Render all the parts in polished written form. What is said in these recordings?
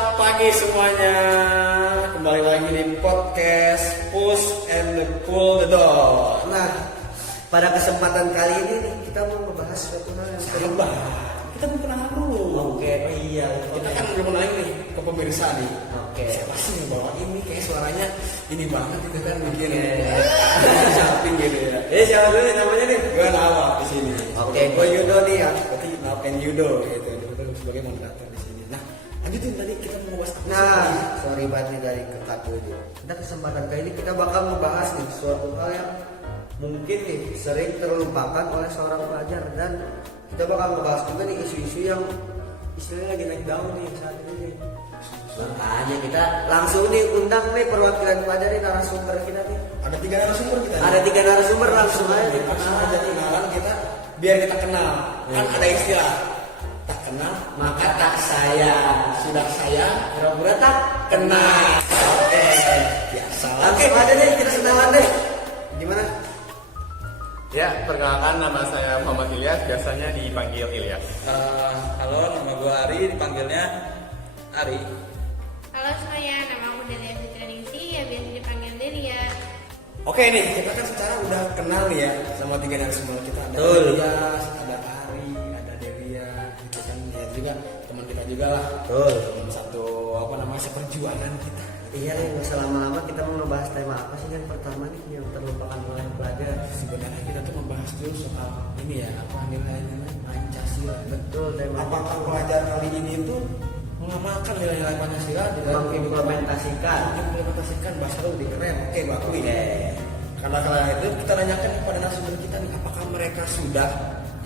Selamat pagi semuanya. Kembali lagi di podcast Push and Pull the Door. Nah, pada kesempatan kali ini nih, kita mau membahas suatu hal yang Sabar. Kita belum pernah dulu. Oke, iya. Kita kan belum kenalin nih ke pemirsa nih. Oke. Siapa sih yang bawa ini? Kayak suaranya ini banget gitu kan bikin jumping gitu ya. Siapa dulu nih namanya nih? Gue Nawak di sini. Oke, gue Yudo nih ya. Berarti Nawak and Yudo gitu. Itu sebagai moderator di sini. Nah, lanjutin tadi kita mau bahas apa? Nah, sorry banget nih dari kakak dulu. Pada kesempatan kali ini kita bakal membahas nih suatu hal yang mungkin nih sering terlupakan oleh seorang pelajar, dan kita bakal membahas juga nih isu-isu yang istilahnya lagi naik daun nih saat ini nih. Makanya kita langsung nih undang nih perwakilan pelajar nih, narasumber kita nih. Ada 3 narasumber kita. Ada 3 narasumber, langsung aja nih. Langsung aja kenalan kita biar kita kenal. Kan ada istilah tak kenal maka tak sayang. Sudah sayang pura-pura tak kenal. Oke, biasa. Oke, ada deh kita kenalan deh. Gimana? Ya, perkenalkan nama saya Muhammad Ilyas, biasanya dipanggil Ilyas. Halo, nama gue Ari, dipanggilnya Ari. Halo semuanya, nama aku Delia Fitrianingsi, ya biasa dipanggil Delia. Oke nih, kita kan secara udah kenal nih ya sama 3 narasumber kita. Ada Betul. Ilyas, ada Ari, ada Delia, gitu kan. Ya juga teman kita juga lah. Betul. Teman satu apa namanya seperjuangan kita. Iya nih, nggak usah lama-lama, kita mau ngebahas tema apa sih yang pertama nih yang terlupakan oleh pelajar. Sebenarnya kita tuh membahas dulu soal ini ya, apa nilai-nilai Pancasila. Betul, tema. Apakah pelajar kali ini itu mengamalkan nilai-nilai Pancasila di dalam Mengimplementasikan. implementasikan? Bahasa lu lebih keren. Oke, bakui. Karena itu kita tanyakan kepada narasumber kita nih, apakah mereka sudah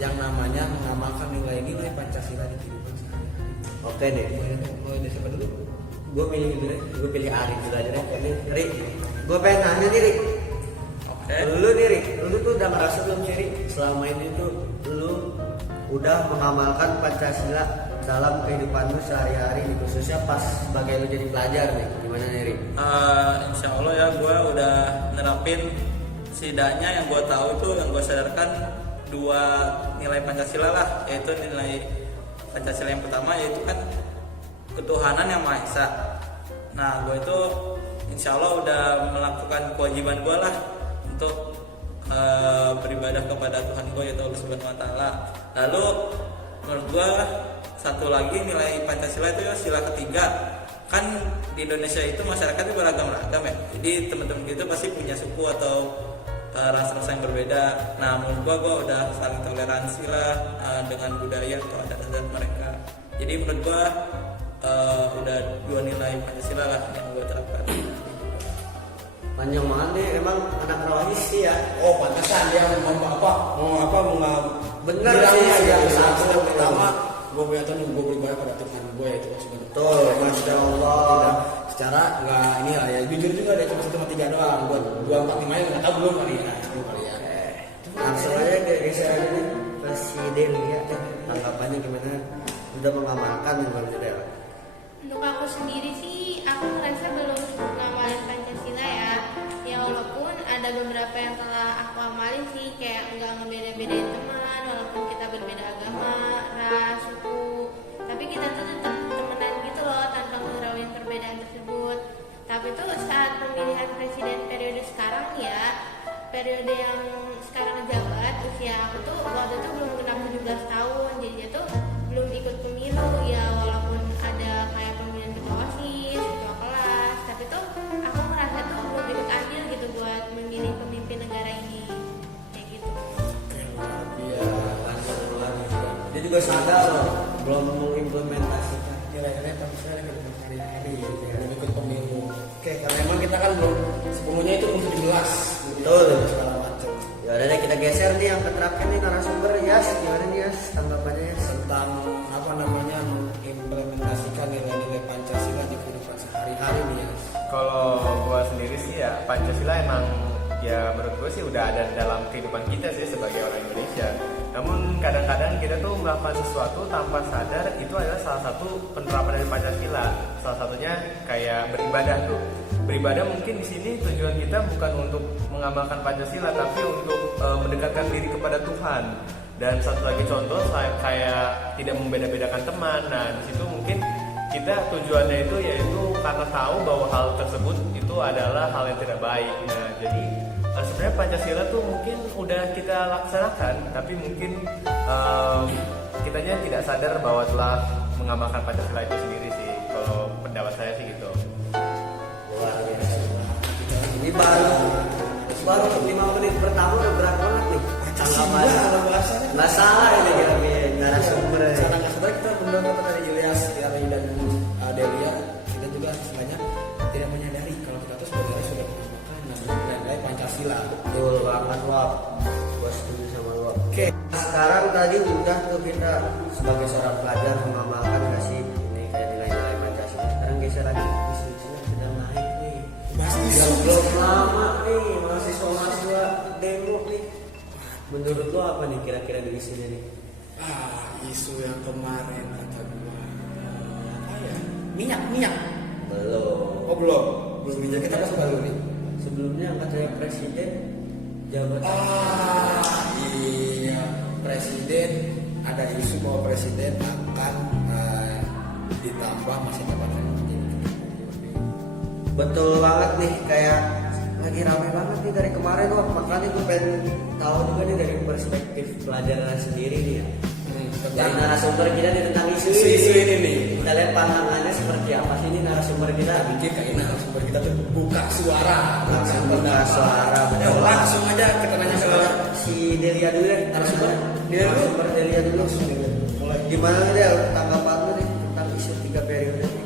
yang namanya mengamalkan nilai-nilai Pancasila di kehidupan sehari-hari. Oke deh. Mulai dari siapa dulu? Gue pilih dulu deh. Gue pilih Ari dulu aja deh. Ri, gue pengen nanya nih Ri. Oke. Lu nih Ri, lu tuh udah ngerasa belum sih Ri, selama ini tuh lu udah mengamalkan Pancasila dalam kehidupan lu sehari-hari nih, khususnya pas sebagai lu jadi pelajar nih, gimana nih Ri? Insya Allah ya, gue udah nerapin setidaknya yang gue tahu itu, yang gue sadarkan 2 nilai Pancasila lah, yaitu nilai Pancasila yang pertama yaitu kan ketuhanan yang Maha Esa. Nah, gue itu insya Allah udah melakukan kewajiban gue lah untuk beribadah kepada Tuhan gue, yaitu Allah Subhanahu Wa Taala. Lalu menurut gue satu lagi nilai Pancasila itu ya sila ketiga. Kan di Indonesia itu masyarakatnya beragam-ragam ya. Jadi teman-teman kita pasti punya suku atau rasa-rasa yang berbeda. Nah, menurut gue udah saling toleransi lah dengan budaya atau adat-adat mereka. Jadi menurut gue udah 2 nilai Pancasila lah yang gue terapkan. Panjang banget nih, emang anak rohis sih ya. Oh, pantesan dia mau Bener bilangnya sih, ya, iya. satu pertama gue punya Tuhan, gue beribadah pada Tuhan gue yaitu Allah Subhanahu wa Betul, Ta'ala. Masya Allah. Tidak, secara nggak ini lah ya, jujur juga dia cuma 1 sama 3 doang. Buat 2, 4, 5 yang nggak tahu belum kali ya. Belum kali ya. Langsung aja ke geser aja nih, Presiden lihat deh tanggapannya gimana, udah mengamalkan gimana Del? Untuk aku sendiri sih, aku merasa belum ngamalin Pancasila ya. Ya walaupun ada beberapa yang telah aku amalin sih, kayak nggak ngebeda-bedain teman, walaupun kita berbeda agama, ras, suku. Tapi kita tuh tetap temenan gitu loh, tanpa menghirauin perbedaan tersebut. Tapi tuh saat pemilihan presiden periode sekarang ya, periode yang sekarang ngejabat, usia aku tuh waktu itu belum genap 17 tahun, jadinya tuh belum ikut pemilu ya, walaupun ada kayak pemilihan ketua OSIS, ketua kelas, tapi tuh aku merasa tuh belum ikut andil gitu buat memilih pemimpin negara ini, kayak gitu. Dia juga sadar loh, belum mengimplementasikan. Nilai-nilai Pancasila yang kita hari-hari belum ikut pemilu. Oke, karena emang kita kan belum sepenuhnya itu belum 17. Betul. Segala macam. Ya udah deh, kita geser nih yang keterapkan nih narasumber Yas, gimana nih Yas tanggapannya Yas? Tentang apa namanya mengimplementasikan nilai-nilai Pancasila di kehidupan sehari-hari nih ya. Kalau gue sendiri sih ya, Pancasila emang ya menurut gue sih udah ada dalam kehidupan kita sih sebagai orang Indonesia. Namun kadang-kadang kita tuh melakukan sesuatu tanpa sadar, itu adalah salah satu penerapan dari Pancasila. Salah satunya kayak beribadah tuh. Beribadah mungkin di sini tujuan kita bukan untuk mengamalkan Pancasila, tapi untuk mendekatkan diri kepada Tuhan. Dan satu lagi contoh kayak tidak membeda-bedakan teman. Nah, di situ mungkin kita kita tujuannya itu yaitu karena tahu bahwa hal tersebut itu adalah hal yang tidak baik. Nah, jadi sebenarnya Pancasila tuh mungkin udah kita laksanakan, tapi mungkin kitanya tidak sadar bahwa telah mengamalkan Pancasila itu sendiri sih. Kalau pendapat saya sih gitu. Luar biasa. Ini baru 5 menit pertama udah berat banget nih. Tanggapan kalau bahasanya nggak salah ini kira-kira narasumber. sana nggak sabar kita mendengar dari Ilyas, Tiara dan Delia, kita juga sebenarnya tidak menyadari kalau kita tuh sebenarnya sudah mengamalkan nilai Pancasila. Betul banget, Wap. Gua setuju sama lu. Oke. Sekarang tadi udah tuh kita sebagai seorang pelajar mengamalkan nggak sih ini kayak nilai-nilai Pancasila. Sekarang geser lagi isu-isunya sedang naik nih. Bahas isu. Yang belum lama nih mahasiswa demo nih. Menurut lo apa nih kira-kira di isunya nih? Isu yang kemarin kata gua apa ya? Minyak. Belum. Oh belum minyak, kita masuk baru nih. Sebelumnya katanya presiden jabatan. Iya, presiden ada isu bahwa presiden akan ditambah masa jabatan. Betul banget nih, kayak lagi ramai banget nih dari kemarin, Wak. Makanya gue pengen tahu juga nih dari perspektif pelajaran sendiri nih ya. Dari narasumber kita nih tentang isu ini nih. Kita lihat pandangannya seperti apa sih ini narasumber kita. Bikin kayak narasumber kita tuh buka suara. Langsung buka suara. Ya, langsung aja kita nanya ke Si Delia dulu ya. narasumber. Delia dulu. Narasumber Delia dulu. Langsung mulai. Gimana nih Del tanggapan lu nih tentang isu 3 periode nih?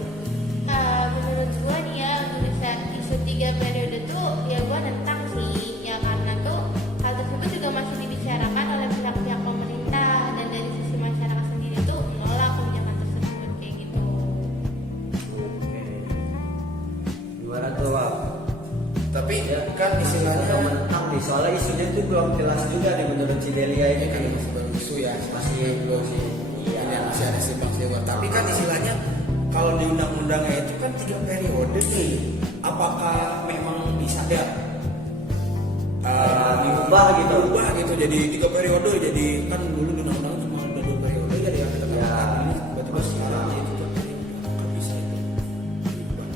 Menurut gua nih ya, untuk isu 3 periode tuh ya gua nentang sih, ya karena tuh hal tersebut juga masih dibicarakan oleh pihak-pihak pemerintah dan dari sisi masyarakat sendiri tuh menolak kebijakan tersebut kayak gitu. Oke. Gimana tuh, Wak? Tapi Ya, kan istilahnya Kalau menentang nih, soalnya isunya tuh belum jelas juga nih menurut si Delia ini kan kan. masih baru isu ya, Masih belum sih. Iya, masih ada simpang siur. Tapi kan istilahnya kalau di undang-undangnya itu kan 3 periode nih. Apakah memang bisa ada diubah gitu. Berubah gitu jadi 3 periode, jadi kan dulu di undang-undang cuma ada 2 periode jadi yang kita Ya. katakan ini tiba-tiba sekarang itu kan nggak bisa itu diubah.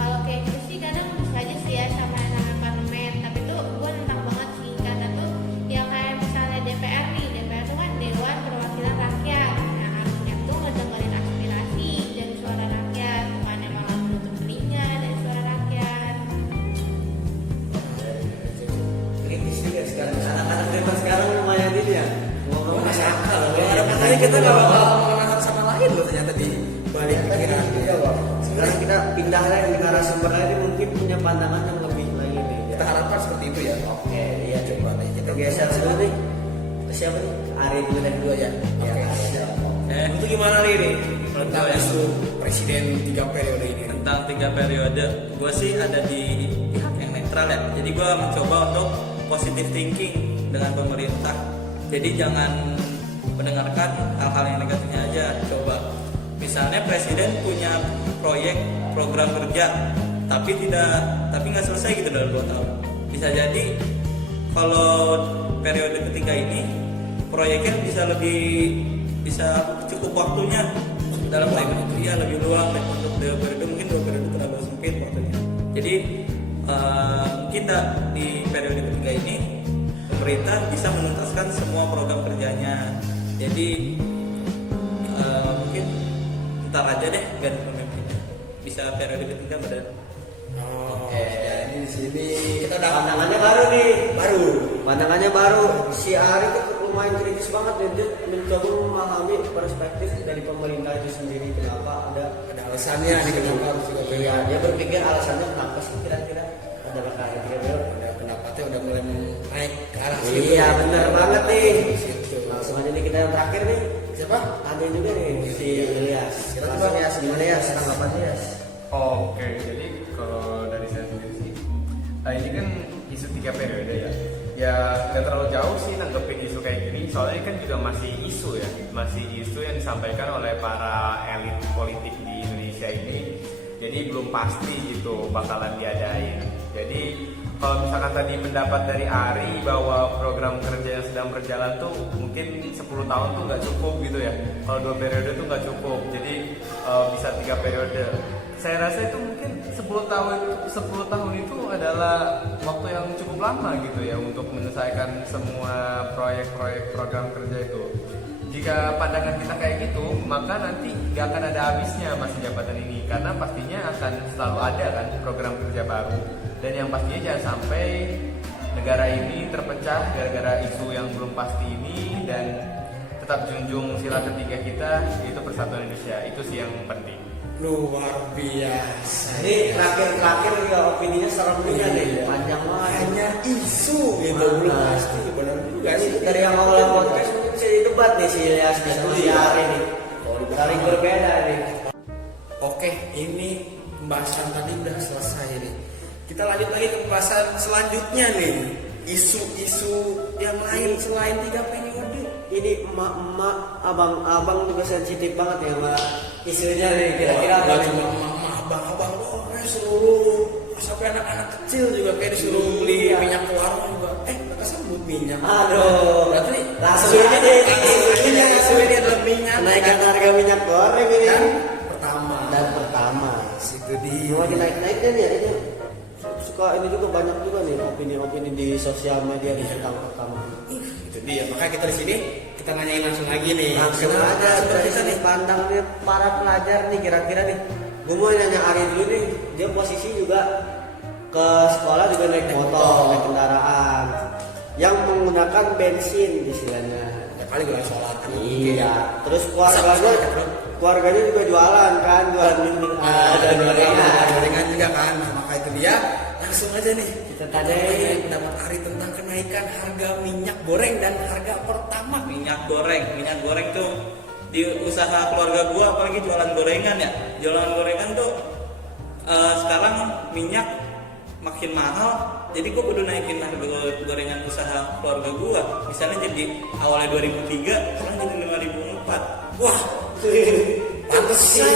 Kalau kayak gitu sih kadang bisa aja sih ya sama yang namanya parlemen, tapi tuh gue nentang banget sih karena tuh yang kayak misalnya DPR nih, DPR tuh kan Dewan Perwakilan Rakyat, yang harusnya tuh ngedengerin aspirasi dan suara rakyat, bukannya malah menutup telinga dan suara rakyat. Kritis juga sekarang. Anak-anak zaman sekarang lumayan ini ya. Ngomong Nggak sangka loh, kalau ada matanya kita nggak bakal mengenal satu sama lain loh ternyata di balik pikiran. Iya, Wak. Sekarang kita pindah lagi ke narasumber lain mungkin punya pandangan yang lebih lagi nih. Kita harapkan seperti itu ya. Oke, iya Coba nih kita geser dulu nih. Ke siapa nih? Ari dulu dan dua ya. Oke. Siap. Itu gimana nih Menurut tentang gue ya, isu presiden 3 periode ini? tentang 3 periode, gue sih ada di pihak yang netral ya. Jadi gue mencoba untuk positive thinking dengan pemerintah. Jadi jangan mendengarkan hal-hal yang negatifnya aja. Coba misalnya presiden punya proyek program kerja, tapi nggak selesai gitu dalam 2 tahun. Bisa jadi kalau periode ketiga ini proyeknya bisa cukup waktunya dalam time itu ya lebih luang dan untuk 2 periode mungkin 2 periode terlalu sempit waktunya. Jadi mungkin di periode ketiga ini pemerintah bisa menuntaskan semua program kerjanya. Jadi mungkin ntar aja deh ganti pemimpinnya, bisa periode ketiga pada. Oke, jadi di sini kita udah Pandangannya baru nih. baru. Si Ari tuh lumayan kritis banget dan dia mencoba memahami perspektif dari pemerintah itu sendiri kenapa ada Alasannya nih kenapa harus 3 periode. Iya, dia berpikir alasannya kenapa sih kira-kira ada berkait periode. Udah pendapatnya udah mulai naik ke arah situ. Iya, benar banget nih. Situ. Langsung aja nih kita yang terakhir nih. Siapa? Ada juga nih si Ilyas. Kita Langsung coba. Yas, gimana ya tanggapannya Yas? Oke, jadi kalau dari saya sendiri sih, ini kan isu 3 periode ya. Ya nggak terlalu jauh sih nanggepin isu kayak gini, soalnya kan juga masih isu ya, masih isu yang disampaikan oleh para elit politik di Indonesia ini. Jadi belum pasti gitu bakalan diadain. Jadi kalau misalkan tadi pendapat dari Ari bahwa program kerja yang sedang berjalan tuh mungkin 10 tahun tuh nggak cukup gitu ya. Kalau 2 periode tuh nggak cukup. Jadi bisa 3 periode. Saya rasa itu mungkin 10 tahun itu adalah waktu yang cukup lama gitu ya untuk menyelesaikan semua proyek-proyek program kerja itu. Jika pandangan kita kayak gitu, maka nanti gak akan ada habisnya masa jabatan ini, karena pastinya akan selalu ada kan program kerja baru. Dan yang pastinya jangan sampai negara ini terpecah gara-gara isu yang belum pasti ini, dan tetap junjung sila ketiga kita, yaitu persatuan Indonesia. Itu sih yang penting. Luar biasa. Ini terakhir juga opininya serem juga nih, panjang banget. Hanya isu gitu, belum pasti. Benar juga sih. Dari yang awal podcast mungkin bisa debat nih si Ilyas sama si Ari nih. Saling berbeda nih. Oke, ini pembahasan tadi udah selesai nih. Kita lanjut lagi ke pembahasan selanjutnya nih. Isu-isu yang lain selain 3 periode. Ini emak-emak, abang-abang juga sensitif banget ya sama isunya nih. Kira-kira apa Gak nih? cuma mama, abang-abang, seluruh sampai anak-anak kecil juga kayak disuruh beli Iya. minyak ke warung juga. Mereka sebut minyak. Aduh, Berarti langsung isunya aja deh. isunya adalah minyak. Kenaikan harga minyak goreng ini. Dan pertama. pertama. Situ dia. Cuma naik-naiknya ya ini. Suka ini juga banyak juga nih opini-opini di sosial media di tentang pertama. Itu dia. Makanya kita di sini kita nanyain langsung lagi nih. Langsung Kenapa aja seperti dari kita sini nih? pandang nih para pelajar nih kira-kira nih. Gue mau nanya Ari dulu nih, dia posisi juga ke sekolah juga naik motor, naik kendaraan yang menggunakan bensin istilahnya. Ya paling gue sholat. Iya. Terus keluarganya juga jualan kan, jualan Dan gorengan. gorengan juga kan. Nah, maka itu dia. Langsung aja nih. Kita tanyain Pendapat Ari tentang kenaikan harga minyak goreng dan harga pertamax. Minyak goreng tuh di usaha keluarga gua, apalagi jualan gorengan ya. Jualan gorengan tuh sekarang minyak makin mahal, jadi gua kudu naikin harga gorengan usaha keluarga gua. Misalnya jadi awalnya 2003, sekarang jadi 5004. Wah, pantesan.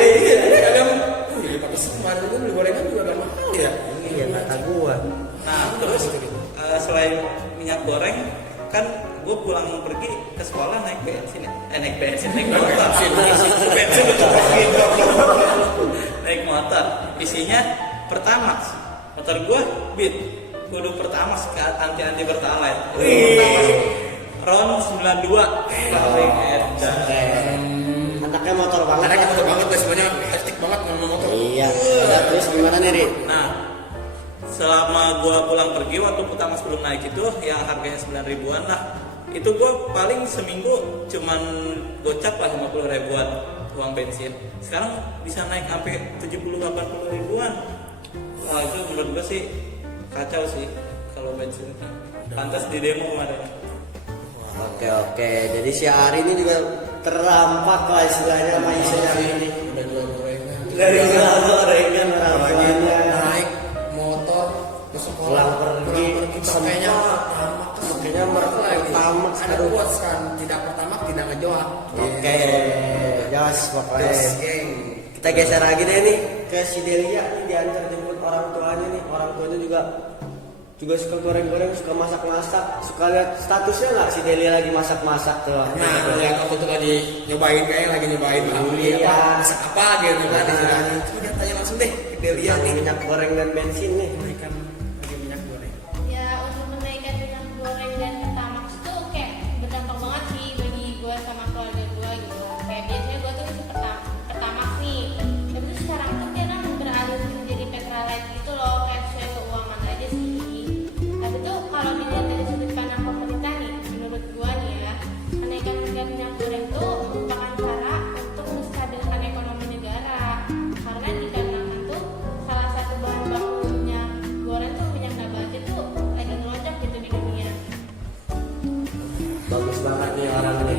Iya, pantesan. Kemarin gue beli gorengan juga gak mahal ya. iya kata gua. Nah, terus selain minyak goreng, kan gue pulang pergi ke sekolah naik bensin, naik motor. Naik motor, isinya Pertamax. Motor gue Beat, kudu Pertamax, anti Pertalite. RON 92. Anaknya motor banget. Karena kita tuh banget deh semuanya hektik banget ngomong motor. Iya. Udah, terus gimana nih, Ri? Nah, selama gua pulang pergi waktu Pertamax belum naik itu yang harganya 9 ribuan lah, itu gua paling seminggu cuman gocap lah 50 ribuan uang bensin. Sekarang bisa naik sampai 70-80 ribuan. Wah, itu menurut gua sih kacau sih kalau bensin. Pantas di demo kemarin. Oke. Jadi si Ari ini juga terampak lah istilahnya sama isunya ini. Udah jual gorengan. Dari jual gorengan orang Apalagi tuanya. naik motor ke sekolah. Pulang pergi Pakainya Pakainya Pertamax. Ada Aduh. kuat kan, tidak pertama tidak ngejual. Oke, jas pokoknya. Yes, geng. Kita geser lagi deh nih ke si Delia nih, diantar jemput orang tuanya nih. Orang tuanya juga suka goreng-goreng, suka masak-masak. Suka lihat statusnya nggak si Delia lagi masak-masak tuh. Nah, lihat waktu itu lagi nyobain, kayaknya lagi nyobain Iya. apa, masak apa gitu kan. Coba tanya langsung deh ke Delia Yang nih. minyak goreng dan bensin nih. Kenaikan harga minyak goreng. Ya untuk menaikkan minyak goreng dan Pertamax tuh kayak berdampak banget sih bagi gue sama keluarga gue gitu. Kayak biasanya gue tuh isi Pertamax nih, tapi tuh sekarang tuh dia kan beralih menjadi Pertalite gitu loh, kayak sesuai keuangan aja sih. Tapi tuh kalau dilihat dari sudut pandang pemerintah nih, menurut gue nih ya, kenaikan harga minyak goreng tuh merupakan cara untuk menstabilkan ekonomi negara. Karena dikarenakan tuh salah satu bahan baku minyak goreng tuh minyak nabati tuh lagi ngelonjak gitu di dunia. Bagus banget nih orang ini.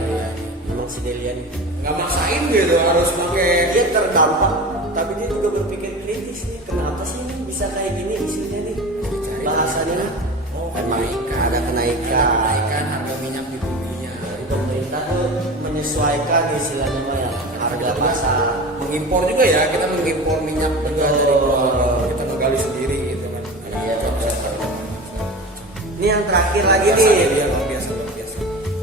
Emang si Delia nih. Nggak maksain gitu harus pakai. Dia terdampak, tapi dia juga berpikir kritis nih. Kenapa sih ini bisa kayak gini isunya nih? Bahasanya nih. Emang ada kenaikan. Harga minyak di dunia. Dari pemerintah tuh menyesuaikan istilahnya Pak, ya harga pasar. Mengimpor juga ya, kita mengimpor minyak juga dari luar. Kita menggali sendiri gitu kan. Iya, betul. Ini yang terakhir lagi nih. Dia luar biasa.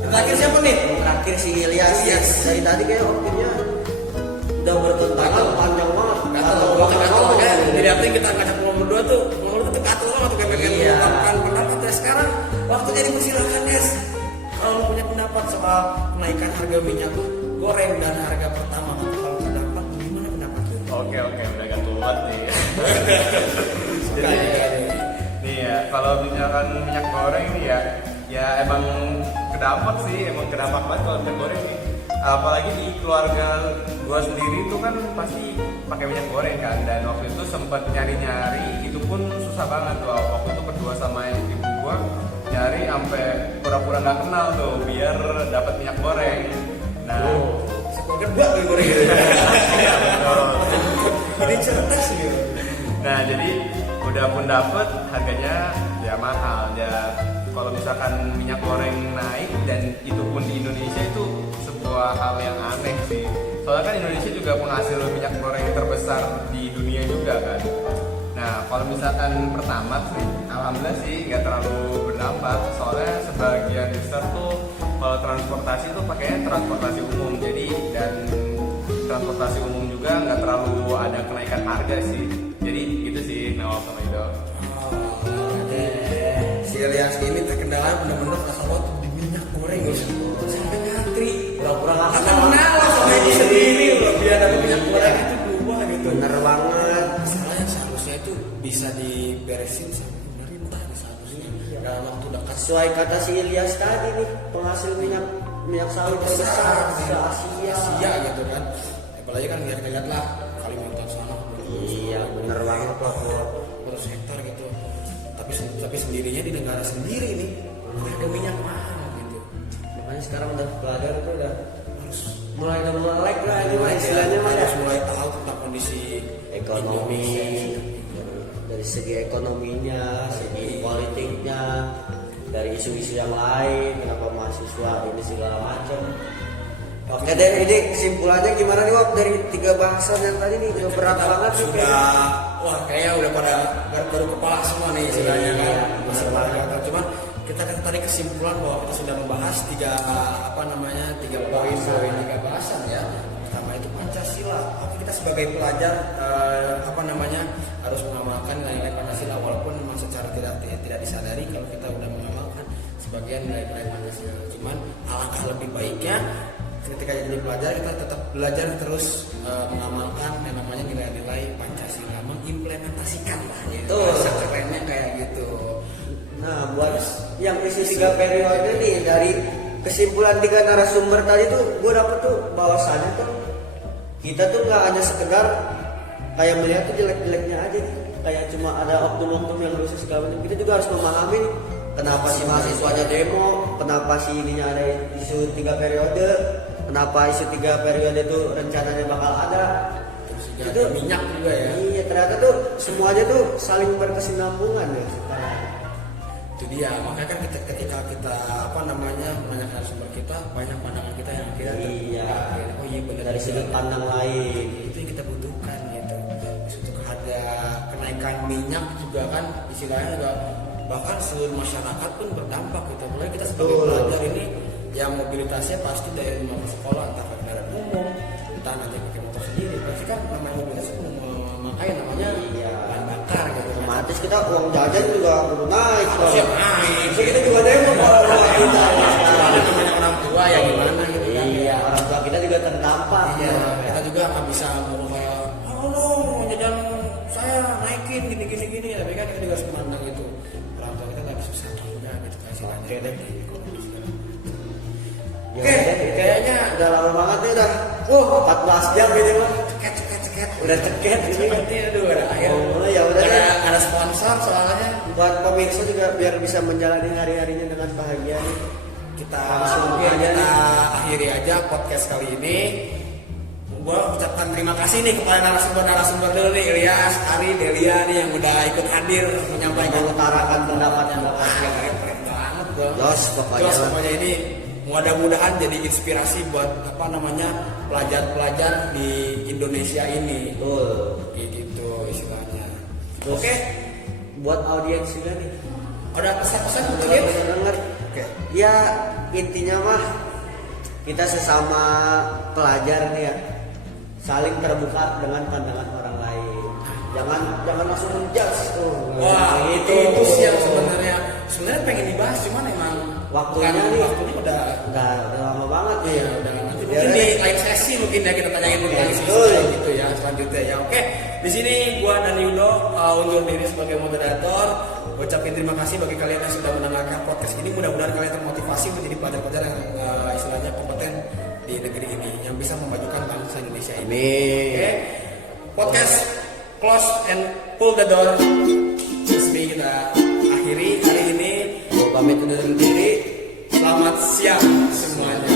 Yang terakhir siapa nih? Yang terakhir si Ilyas. Ilyas. Dari tadi kayak opininya udah bertentangan panjang banget. Gatel kayak dilihatin kita ngajak ngomong berdua tuh gatel banget tuh kayak pengen Iya. mengungkapkan pendapat ya. Sekarang waktunya dipersilakan guys. Kalau lu punya pendapat soal kenaikan harga minyak goreng dan harga pertama, kalau pendapat gimana pendapat lu? Oke, udah gak kuat nih. Jadi nih ya, kalau misalkan minyak goreng nih ya emang kedampak banget kalau minyak goreng nih. Apalagi di keluarga gua sendiri tuh kan pasti pakai minyak goreng kan, dan waktu itu sempat nyari-nyari, itu pun susah banget tuh. Waktu itu berdua sama ibu gua nyari sampai pura-pura nggak kenal tuh biar dapat minyak goreng. Nah, Gedbak gue goreng gitu. iya, betul. Jadi cerdas gitu. Nah, jadi udah pun dapet, harganya ya mahal ya. Kalau misalkan minyak goreng naik dan itu pun di Indonesia, itu sebuah hal yang aneh sih. Soalnya kan Indonesia juga penghasil minyak goreng terbesar di dunia juga kan. Nah, kalau misalkan pertama sih, alhamdulillah sih nggak terlalu berdampak. Soalnya sebagian besar tuh kalau transportasi tuh pakainya transportasi umum. Jadi dan transportasi umum juga nggak terlalu ada kenaikan harga sih. Jadi gitu sih Nawal sama Ido. Si Elias ini terkendala benar-benar kalau di minyak goreng guys. Sampai ngantri. Pura-pura nggak Akan kenal. mengalah sama ini sendiri loh biar ada minyak goreng itu berubah gitu. Bener banget. Masalahnya seharusnya itu bisa diberesin sama pemerintah seharusnya dalam waktu dekat. Sesuai kata si Ilyas tadi nih, penghasil minyak sawit terbesar se Asia. Asia gitu kan. Apalagi kan kita lihat lah Kalimantan sana. Iya, bener banget lah. Terus hektar gitu. Tapi sendirinya di negara sendiri nih harga minyak mahal gitu. Makanya sekarang udah pelajar itu udah Harus mulai melek lah ini mah istilahnya mah ya. harus mulai tahu tentang kondisi Ekonomi, Indonesia. dari segi ekonominya, segi politiknya, dari isu-isu yang lain, kenapa mahasiswa ini segala macam. Oke deh, ini kesimpulannya gimana nih Wak dari 3 bahasan yang tadi nih udah berat banget nih kayaknya. Wah kayaknya udah pada baru kepala semua nih istilahnya kan. Iya, Masih benar pada cuman kita kan tadi kesimpulan bahwa kita sudah membahas 3 poin, 3 bahasan ya. Pertama itu Pancasila. Tapi kita sebagai pelajar harus mengamalkan nilai-nilai Pancasila walaupun memang secara tidak disadari kalau kita udah mengamalkan sebagian nilai-nilai Pancasila. Cuman alangkah lebih baiknya ketika jadi pelajar kita tetap belajar terus mengamalkan yang namanya nilai-nilai Pancasila, mengimplementasikan lah ya. Betul. Bahasa kerennya kayak gitu. Nah, buat yang isi 3 periode nih dari kesimpulan 3 narasumber tadi tuh gue dapet tuh bahwasannya tuh kita tuh nggak hanya sekedar kayak melihat tuh jelek-jeleknya aja gitu. Kayak cuma ada oknum-oknum yang dosa segala macam. Kita juga harus memahami nih, kenapa si mahasiswanya demo, kenapa si ininya ada isu 3 periode, kenapa isu 3 periode itu rencananya bakal ada. Terus juga Itu ada minyak juga ya. Iya, ternyata tuh semuanya tuh saling berkesinambungan ya sekarang. Itu dia. Makanya kan ketika kita menanyakan sumber kita, banyak pandangan kita yang akhirnya Iya. oh iya benar Dari sudut pandang lain. itu yang kita butuhkan gitu. Terus untuk harga kenaikan minyak juga kan istilahnya juga bahkan seluruh masyarakat pun berdampak gitu. Mulai kita sebagai Betul. pelajar ini yang mobilitasnya pasti dari rumah ke sekolah entah ke kendaraan umum, entah nanti pakai motor sendiri. Pasti kan namanya mobilitas itu memakai namanya Iya. bahan bakar gitu. Otomatis kita uang jajan juga kudu naik. Harusnya naik. Jadi kita juga demo kalau uang kita. Ada namanya orang tua ya gimana gitu kan. Iya, orang tua kita juga terdampak. Iya, kita juga nggak bisa ngomong kayak, halo, jajan saya naikin gini. Tapi kan kita juga harus memandang itu. Orang tua kita lagi susah juga gitu kan istilahnya. Oke deh. Oke, kayaknya udah lama banget nih udah. 14 jam ini mah. ceket. Udah ceket ini. Seperti aduh ada akhir. Oh, ya udah deh. Ada sponsor soalnya. Buat pemirsa juga biar bisa menjalani hari-harinya dengan bahagia nih. Kita Langsung mungkin aja kita akhiri aja podcast kali ini. Gua ucapkan terima kasih nih kepada narasumber dulu nih, Ilyas, Ari, Delia nih yang udah ikut hadir menyampaikan Mengutarakan pendapatnya. keren banget gua. Jos, pokoknya. Ini mudah-mudahan jadi inspirasi buat pelajar-pelajar di Indonesia ini. Betul. Gitu istilahnya. Terus, Oke, buat audiens juga nih. ada pesan-pesan Udah mungkin? denger. Oke. Ya intinya mah kita sesama pelajar nih ya, saling terbuka dengan pandangan orang lain. Jangan langsung menjudge tuh. Wah, gitu. itu sih yang sebenarnya pengen dibahas, cuman emang Waktunya udah lama banget nih. Iya, udah nanti mungkin di lain sesi mungkin ya kita tanyain tentang isu gitu ya selanjutnya ya. Oke, di sini gua dan Yudo undur diri sebagai moderator. Ucapin terima kasih bagi kalian yang sudah mendengarkan podcast ini. Mudah-mudahan kalian termotivasi menjadi pelajar-pelajar yang istilahnya kompeten di negeri ini yang bisa memajukan bangsa Indonesia ini. Oke, podcast close and pull the door. Resmi kita akhiri hari ini. Gua pamit undur diri. Selamat siang semuanya.